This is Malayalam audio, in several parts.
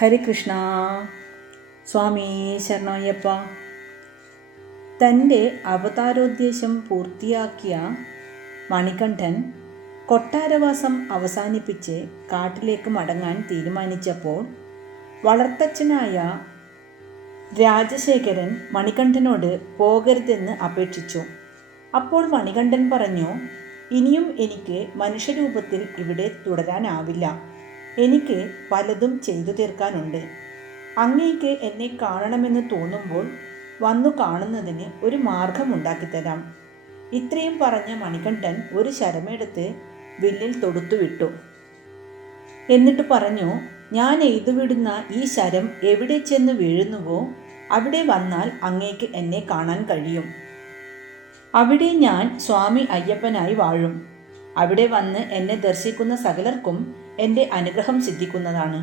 ഹരികൃഷ്ണ. സ്വാമി ശരണയ്യപ്പ. തന്റെ അവതാരോദ്ദേശം പൂർത്തിയാക്കിയ മണികണ്ഠൻ കൊട്ടാരവാസം അവസാനിപ്പിച്ച് കാട്ടിലേക്ക് മടങ്ങാൻ തീരുമാനിച്ചപ്പോൾ വളർത്തച്ഛനായ രാജശേഖരൻ മണികണ്ഠനോട് പോകരുതെന്ന് അപേക്ഷിച്ചു. അപ്പോൾ മണികണ്ഠൻ പറഞ്ഞു ഇനിയും എനിക്ക് മനുഷ്യരൂപത്തിൽ ഇവിടെ തുടരാനാവില്ല. എനിക്ക് പലതും ചെയ്തു തീർക്കാനുണ്ട്. അങ്ങേക്ക് എന്നെ കാണണമെന്ന് തോന്നുമ്പോൾ വന്നു കാണുന്നതിന് ഒരു മാർഗമുണ്ടാക്കിത്തരാം ഇത്രയും പറഞ്ഞ മണികണ്ഠൻ ഒരു ശരമെടുത്ത് വില്ലിൽ തൊടുത്തുവിട്ടു. എന്നിട്ട് പറഞ്ഞു ഞാൻ എഴുതുവിടുന്ന ഈ ശരം എവിടെ ചെന്ന് വീഴുന്നുവോ അവിടെ വന്നാൽ അങ്ങേക്ക് എന്നെ കാണാൻ കഴിയും. അവിടെ ഞാൻ സ്വാമി അയ്യപ്പനായി വാഴും. അവിടെ വന്ന് എന്നെ ദർശിക്കുന്ന സകലർക്കും എന്റെ അനുഗ്രഹം സിദ്ധിക്കുന്നതാണ്.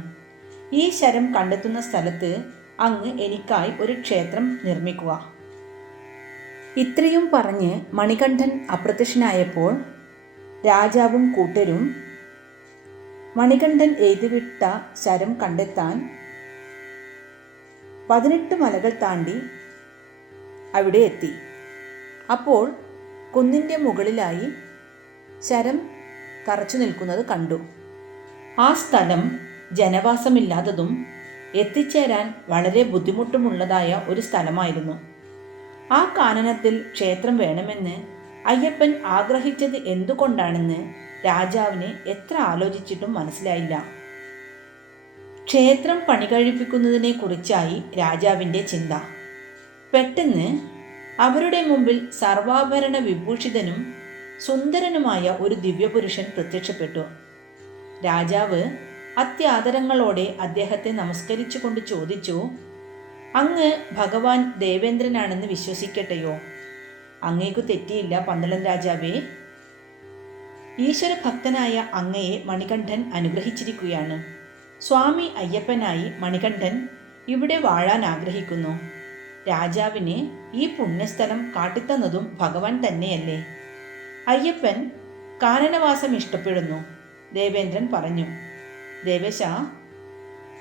ഈ ശരം കണ്ടെത്തുന്ന സ്ഥലത്ത് അങ്ങ് എനിക്കായി ഒരു ക്ഷേത്രം നിർമ്മിക്കുക. ഇത്രയും പറഞ്ഞ് മണികണ്ഠൻ അപ്രത്യക്ഷനായപ്പോൾ രാജാവും കൂട്ടരും മണികണ്ഠൻ എഴുതിവിട്ട ശരം കണ്ടെത്താൻ പതിനെട്ട് മലകൾ താണ്ടി അവിടെ എത്തി. അപ്പോൾ കുന്നിന്റെ മുകളിലായി ശരം തറച്ചു നിൽക്കുന്നത് കണ്ടു. ആ സ്ഥലം ജനവാസമില്ലാത്തതും എത്തിച്ചേരാൻ വളരെ ബുദ്ധിമുട്ടുമുള്ളതായ ഒരു സ്ഥലമായിരുന്നു. ആ കാനനത്തിൽ ക്ഷേത്രം വേണമെന്ന് അയ്യപ്പൻ ആഗ്രഹിച്ചത് എന്തുകൊണ്ടാണെന്ന് രാജാവിന് എത്ര ആലോചിച്ചിട്ടും മനസ്സിലായില്ല. ക്ഷേത്രം പണി കഴിപ്പിക്കുന്നതിനെ കുറിച്ചായി രാജാവിന്റെ ചിന്ത. പെട്ടെന്ന് അവരുടെ മുമ്പിൽ സർവാഭരണ വിഭൂഷിതനും സുന്ദരനുമായ ഒരു ദിവ്യപുരുഷൻ പ്രത്യക്ഷപ്പെട്ടു. രാജാവ് അത്യാദരങ്ങളോടെ അദ്ദേഹത്തെ നമസ്കരിച്ചുകൊണ്ട് ചോദിച്ചു അങ്ങ് ഭഗവാൻ ദേവേന്ദ്രനാണെന്ന് വിശ്വസിക്കട്ടെയോ? അങ്ങേക്കു തെറ്റിയില്ല പന്തളം രാജാവേ. ഈശ്വര ഭക്തനായ അങ്ങയെ മണികണ്ഠൻ അനുഗ്രഹിച്ചിരിക്കുകയാണ്. സ്വാമി അയ്യപ്പനായി മണികണ്ഠൻ ഇവിടെ വാഴാൻ ആഗ്രഹിക്കുന്നു. രാജാവിന് ഈ പുണ്യസ്ഥലം കാട്ടിത്തന്നതും ഭഗവാൻ തന്നെയല്ലേ. അയ്യപ്പൻ കാനനവാസം ഇഷ്ടപ്പെടുന്നു. ദേവേന്ദ്രൻ പറഞ്ഞു ദേവേശ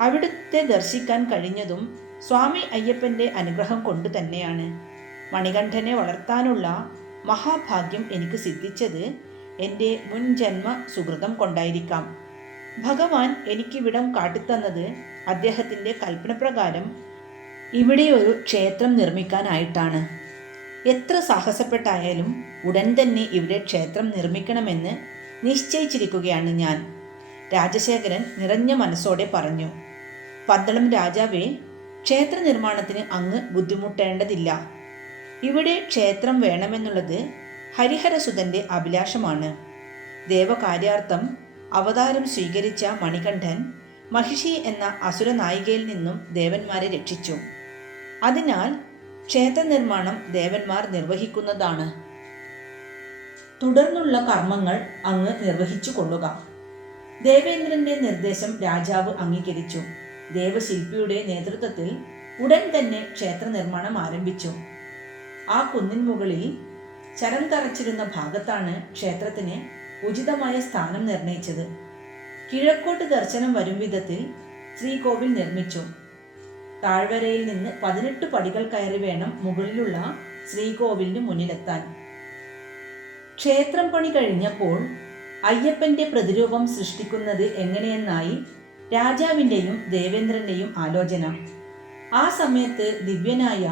അവിടുത്തെ ദർശിക്കാൻ കഴിഞ്ഞതും സ്വാമി അയ്യപ്പന്റെ അനുഗ്രഹം കൊണ്ട് തന്നെയാണ്. മണികണ്ഠനെ വളർത്താനുള്ള മഹാഭാഗ്യം എനിക്ക് സിദ്ധിച്ചത് എന്റെ മുൻ ജന്മ സുഹൃതം കൊണ്ടായിരിക്കാം. ഭഗവാൻ എനിക്കിവിടം കാട്ടിത്തന്നത് അദ്ദേഹത്തിന്റെ കൽപ്പനപ്രകാരം ഇവിടെ ഒരു ക്ഷേത്രം നിർമ്മിക്കാനായിട്ടാണ്. എത്ര സാഹസപ്പെട്ടായാലും ഉടൻ തന്നെ ഇവിടെ ക്ഷേത്രം നിർമ്മിക്കണമെന്ന് നിശ്ചയിച്ചിരിക്കുകയാണ് ഞാൻ. രാജശേഖരൻ നിറഞ്ഞ മനസ്സോടെ പറഞ്ഞു പന്തളം രാജാവേ ക്ഷേത്ര നിർമ്മാണത്തിന് അങ്ങ് ബുദ്ധിമുട്ടേണ്ടതില്ല. ഇവിടെ ക്ഷേത്രം വേണമെന്നുള്ളത് ഹരിഹരസുതന്റെ അഭിലാഷമാണ്. ദേവകാര്യാർത്ഥം അവതാരം സ്വീകരിച്ച മണികണ്ഠൻ മഹിഷി എന്ന അസുര നായികയിൽ നിന്നും ദേവന്മാരെ രക്ഷിച്ചു. അതിനാൽ ക്ഷേത്ര നിർമ്മാണം ദേവന്മാർ നിർവഹിക്കുന്നതാണ്. തുടർന്നുള്ള കർമ്മങ്ങൾ അങ്ങ് നിർവഹിച്ചു കൊള്ളുക. ദേവേന്ദ്രന്റെ നിർദ്ദേശം രാജാവ് അംഗീകരിച്ചു. ദേവശില്പിയുടെ നേതൃത്വത്തിൽ ഉടൻ തന്നെ ക്ഷേത്ര നിർമ്മാണം ആരംഭിച്ചു. ആ കുന്നിൻ മുകളിൽ ചരം തറച്ചിരുന്ന ഭാഗത്താണ് ക്ഷേത്രത്തിന് ഉചിതമായ സ്ഥാനം നിർണയിച്ചത്. കിഴക്കോട്ട് ദർശനം വരും വിധത്തിൽ ശ്രീകോവിൽ നിർമ്മിച്ചു. താഴ്വരയിൽ നിന്ന് പതിനെട്ട് പടികൾ കയറി വേണം മുകളിലുള്ള ശ്രീകോവിലിന് മുന്നിലെത്താൻ. ക്ഷേത്രം പണി കഴിഞ്ഞപ്പോൾ അയ്യപ്പന്റെ പ്രതിരൂപം സൃഷ്ടിക്കുന്നത് എങ്ങനെയെന്നായി രാജാവിന്റെയും ദേവേന്ദ്രന്റെയും ആലോചന. ആ സമയത്ത് ദിവ്യനായ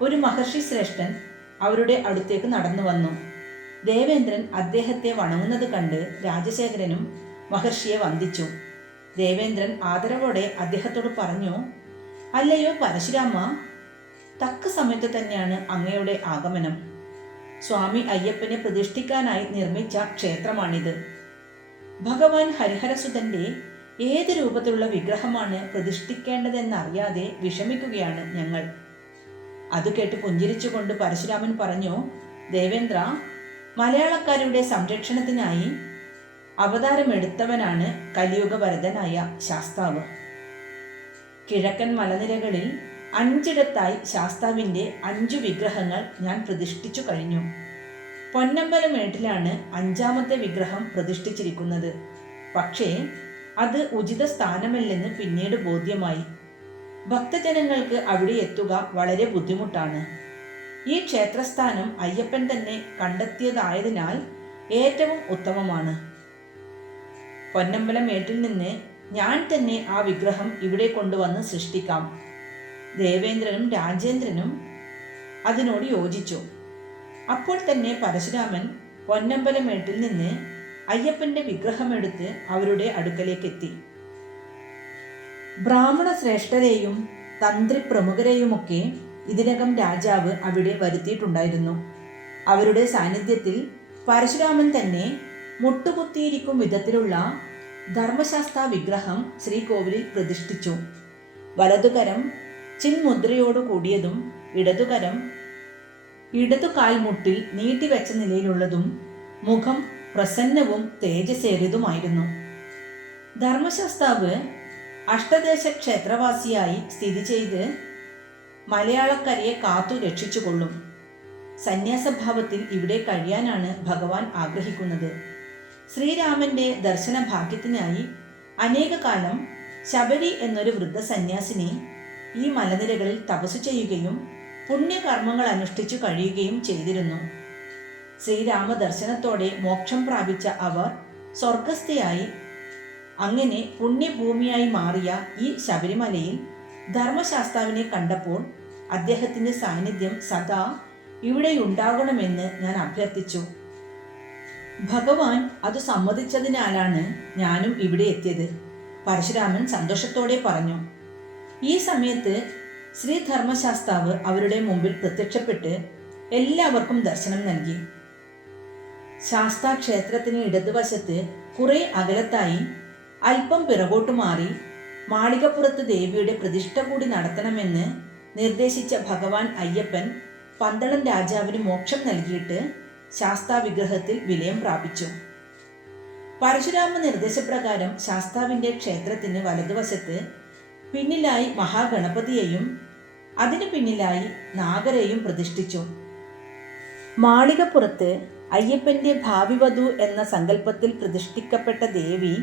ഒരു മഹർഷി ശ്രേഷ്ഠൻ അവരുടെ അടുത്തേക്ക് നടന്നു വന്നു. ദേവേന്ദ്രൻ അദ്ദേഹത്തെ വണങ്ങുന്നത് കണ്ട് രാജശേഖരനും മഹർഷിയെ വന്ദിച്ചു. ദേവേന്ദ്രൻ ആദരവോടെ അദ്ദേഹത്തോട് പറഞ്ഞു അല്ലയോ പരശുരാമ? തക്ക സമയത്ത് തന്നെയാണ് അങ്ങയുടെ ആഗമനം. സ്വാമി അയ്യപ്പനെ പ്രതിഷ്ഠിക്കാനായി നിർമ്മിച്ച ക്ഷേത്രമാണിത്. ഭഗവാൻ ഹരിഹരസുതന്റെ ഏത് രൂപത്തിലുള്ള വിഗ്രഹമാണ് പ്രതിഷ്ഠിക്കേണ്ടതെന്നറിയാതെ വിഷമിക്കുകയാണ് ഞങ്ങൾ. അത് കേട്ട് പുഞ്ചിരിച്ചുകൊണ്ട് പരശുരാമൻ പറഞ്ഞു ദേവേന്ദ്ര മലയാളക്കാരുടെ സംരക്ഷണത്തിനായി അവതാരമെടുത്തവനാണ് കലിയുഗ ഭരതനായ ശാസ്താവ്. കിഴക്കൻ മലനിരകളിൽ അഞ്ചിടത്തായി ശാസ്താവിന്റെ അഞ്ചു വിഗ്രഹങ്ങൾ ഞാൻ പ്രതിഷ്ഠിച്ചു കഴിഞ്ഞു. പൊന്നമ്പലമേട്ടിലാണ് അഞ്ചാമത്തെ വിഗ്രഹം പ്രതിഷ്ഠിച്ചിരിക്കുന്നത്. പക്ഷേ അത് ഉചിത സ്ഥാനമല്ലെന്ന് പിന്നീട് ബോധ്യമായി. ഭക്തജനങ്ങൾക്ക് അവിടെ എത്തുക വളരെ ബുദ്ധിമുട്ടാണ്. ഈ ക്ഷേത്രസ്ഥാനം അയ്യപ്പൻ തന്നെ കണ്ടെത്തിയതായതിനാൽ ഏറ്റവും ഉത്തമമാണ്. പൊന്നമ്പലം മേട്ടിൽ നിന്ന് ഞാൻ തന്നെ ആ വിഗ്രഹം ഇവിടെ കൊണ്ടുവന്ന് സൃഷ്ടിക്കാം. ദേവേന്ദ്രനും രാജേന്ദ്രനും അതിനോട് യോജിച്ചു. അപ്പോൾ തന്നെ പരശുരാമൻ പൊന്നമ്പലമേട്ടിൽ നിന്ന് അയ്യപ്പന്റെ വിഗ്രഹമെടുത്ത് അവരുടെ അടുക്കലേക്ക് എത്തി ബ്രാഹ്മണ ശ്രേഷ്ഠരെയും തന്ത്രി പ്രമുഖരെയുമൊക്കെ ഇതിനകം രാജാവ് അവിടെ വരുത്തിയിട്ടുണ്ടായിരുന്നു. അവരുടെ സാന്നിധ്യത്തിൽ പരശുരാമൻ തന്നെ മുട്ടുകുത്തിയിരിക്കും വിധത്തിലുള്ള ധർമ്മശാസ്ത്ര വിഗ്രഹം ശ്രീകോവിലിൽ പ്രതിഷ്ഠിച്ചു. വലതുകരം ചിന്മുദ്രയോടു കൂടിയതും ഇടതുകരം ഇടതു കാൽമുട്ടിൽ നീട്ടിവെച്ച നിലയിലുള്ളതും മുഖം പ്രസന്നവും തേജസ്സേറിയതുമായിരുന്നു. ധർമ്മശാസ്താവ് അഷ്ടദേശ ക്ഷേത്രവാസിയായി സ്ഥിതി ചെയ്ത് മലയാളക്കരയെ കാത്തു രക്ഷിച്ചുകൊള്ളും. സന്യാസഭാവത്തിൽ ഇവിടെ കഴിയാനാണ് ഭഗവാൻ ആഗ്രഹിക്കുന്നത്. ശ്രീരാമന്റെ ദർശന ഭാഗ്യത്തിനായി അനേക കാലം ശബരി എന്നൊരു വൃദ്ധ സന്യാസിനി ഈ മലനിരകളിൽ തപസ് ചെയ്യുകയും പുണ്യകർമ്മങ്ങൾ അനുഷ്ഠിച്ചു കഴിയുകയും ചെയ്തിരുന്നു. ശ്രീരാമ ദർശനത്തോടെ മോക്ഷം പ്രാപിച്ച അവർ സ്വർഗസ്ഥയായി അങ്ങനെ പുണ്യഭൂമിയായി മാറിയ ഈ ശബരിമലയിൽ ധർമ്മശാസ്താവിനെ കണ്ടപ്പോൾ അദ്ദേഹത്തിന്റെ സാന്നിധ്യം സദാ ഇവിടെയുണ്ടാകണമെന്ന് ഞാൻ അഭ്യർത്ഥിച്ചു. ഭഗവാൻ അത് സമ്മതിച്ചതിനാലാണ് ഞാനും ഇവിടെ എത്തിയത്. പരശുരാമൻ സന്തോഷത്തോടെ പറഞ്ഞു. ഈ സമയത്ത് ശ്രീ ധർമ്മശാസ്താവ് അവരുടെ മുമ്പിൽ പ്രത്യക്ഷപ്പെട്ട് എല്ലാവർക്കും ദർശനം നൽകി. ശാസ്താ ക്ഷേത്രത്തിന് ഇടതുവശത്ത് കുറെ അകലത്തായി അല്പം പിറകോട്ട് മാറി മാളികപ്പുറത്ത് ദേവിയുടെ പ്രതിഷ്ഠ കൂടി നടത്തണമെന്ന് നിർദ്ദേശിച്ച ഭഗവാൻ അയ്യപ്പൻ പന്തളം രാജാവിന് മോക്ഷം നൽകിയിട്ട് ശാസ്താ വിഗ്രഹത്തിൽ വിലയം പ്രാപിച്ചു. പരശുരാമ നിർദ്ദേശപ്രകാരം ശാസ്താവിന്റെ ക്ഷേത്രത്തിന് വലതുവശത്ത് പിന്നിലായി മഹാഗണപതിയെയും അതിനു പിന്നിലായി നാഗരെയും പ്രതിഷ്ഠിച്ചു. മാളികപ്പുറത്ത് അയ്യപ്പന്റെ ഭാവിവധു എന്ന സങ്കല്പത്തിൽ പ്രതിഷ്ഠിക്കപ്പെട്ട ദേവി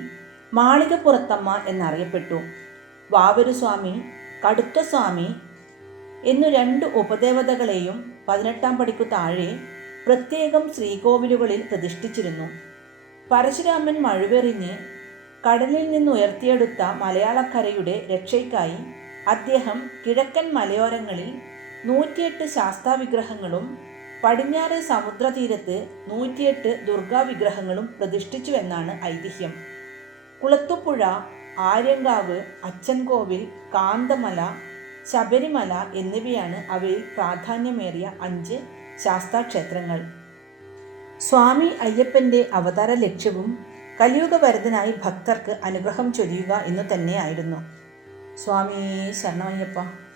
മാളികപ്പുറത്തമ്മ എന്നറിയപ്പെട്ടു. വാവരുസ്വാമി കടുത്തസ്വാമി എന്നു രണ്ട് ഉപദേവതകളെയും പതിനെട്ടാം പടിക്കു താഴെ പ്രത്യേകം ശ്രീകോവിലുകളിൽ പ്രതിഷ്ഠിച്ചിരുന്നു. പരശുരാമൻ മഴുവെറിഞ്ഞ് കടലിൽ നിന്ന് ഉയർത്തിയെടുത്ത മലയാളക്കരയുടെ രക്ഷയ്ക്കായി അദ്ദേഹം കിഴക്കൻ മലയോരങ്ങളിൽ നൂറ്റിയെട്ട് ശാസ്താവിഗ്രഹങ്ങളും പടിഞ്ഞാറ് സമുദ്രതീരത്ത് നൂറ്റിയെട്ട് ദുർഗാവിഗ്രഹങ്ങളും പ്രതിഷ്ഠിച്ചുവെന്നാണ് ഐതിഹ്യം. കുളത്തുപുഴ ആര്യങ്കാവ് അച്ചൻകോവിൽ കാന്തമല ശബരിമല എന്നിവയാണ് അവയിൽ പ്രാധാന്യമേറിയ അഞ്ച് ശാസ്താക്ഷേത്രങ്ങൾ. സ്വാമി അയ്യപ്പന്റെ അവതാര ലക്ഷ്യവും കലിയുഗവരതനായി ഭക്തർക്ക് അനുഗ്രഹം ചൊരിയുക എന്നു തന്നെയായിരുന്നു. സ്വാമി ശരണമയ്യപ്പ.